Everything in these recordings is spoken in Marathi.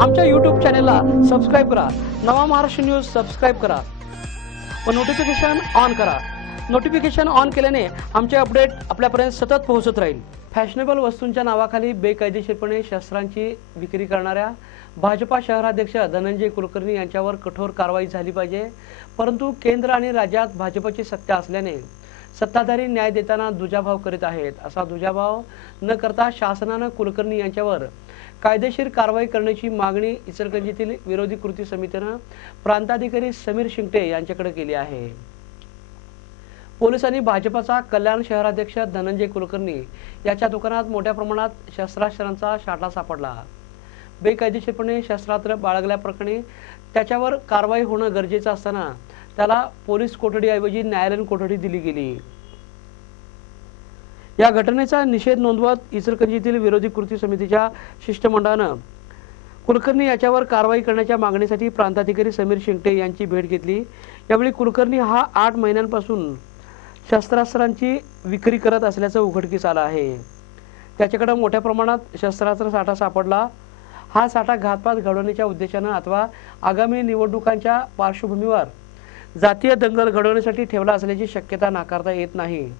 आमच्या यूट्यूब चॅनेलला सबस्क्राईब करा. नवा महाराष्ट्र न्यूज सबस्क्राईब करा. व नोटिफिकेशन ऑन करा. नोटिफिकेशन ऑन केल्याने आमचे अपडेट आपल्यापर्यंत सतत पोहोचत राहील. फॅशनेबल वस्तूंच्या नावाखाली बेकायदेशीरपणे शस्त्रांची विक्री करणाऱ्या भाजपा शहराध्यक्ष धनंजय कुलकर्णी यांच्यावर कठोर कारवाई झाली पाहिजे. परंतु केंद्र आणि राज्यात भाजपची सत्ता असल्याने सत्ताधारी न्याय देताना दुजाभाव करीत आहेत. असा दुजाभाव न करता शासनानं कुलकर्णी यांच्यावर कायदेशीर कारवाई करण्याची मागणी इचलकरंजीतील विरोधी कृती समितीनं प्रांताधिकारी समीर शिंगटे यांच्याकडे केली आहे. पोलिसांनी भाजपचा कल्याण शहराध्यक्ष धनंजय कुलकर्णी याच्या दुकानात मोठ्या प्रमाणात शस्त्रास्त्रांचा साठा सापडला. बेकायदेशीरपणे शस्त्रास्त्र बाळगल्याप्रकरणी त्याच्यावर कारवाई होणं गरजेचं असताना त्याला पोलीस कोठडीऐवजी न्यायालयीन कोठडी दिली गेली. या घटनेचा निषेध नोंदवत इचलकरंजीतील विरोधी कृती समितीच्या शिष्टमंडळानं कुलकर्णी याच्यावर कारवाई करण्याच्या मागणीसाठी प्रांताधिकारी समीर शिंगटे यांची भेट घेतली. यावेळी कुलकर्णी हा आठ महिन्यांपासून शस्त्रास्त्रांची विक्री करत असल्याचं उघडकीस आलं आहे. त्याच्याकडे मोठ्या प्रमाणात शस्त्रास्त्र साठा सापडला. हा साठा घातपात घडवण्याच्या उद्देशानं अथवा आगामी निवडणुकांच्या पार्श्वभूमीवर जातीय दंगल घडवण्यासाठी ठेवला असल्याची शक्यता नाकारता येत नाही.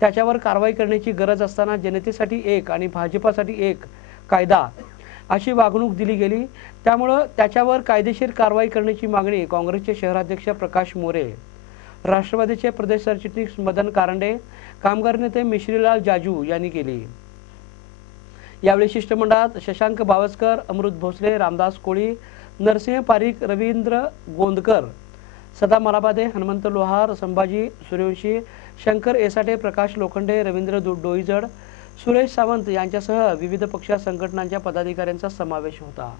त्याच्यावर कारवाई करण्याची गरज असताना जनतेसाठी एक आणि भाजपासाठी एक कायदा अशी वागणूक दिली गेली. त्यामुळं त्याच्यावर कायदेशीर कारवाई करण्याची मागणी काँग्रेसचे शहराध्यक्ष प्रकाश मोरे राष्ट्रवादीचे प्रदेश सरचिटणीस मदन कारंडे कामगार नेते मिश्रीलाल जाजू यांनी केली. यावेळी शिष्टमंडळात शशांक बावस्कर अमृत भोसले रामदास कोळी नरसिंह पारिक रवींद्र गोंदकर सदा मलाबादे हनुमंत लोहार संभाजी सूर्यवंशी शंकर एसाटे प्रकाश लोखंडे रवींद्र डोईजड सुरेश सावंत यांच्यासह विविध पक्ष संघटनांच्या पदाधिकाऱ्यांचा समावेश होता.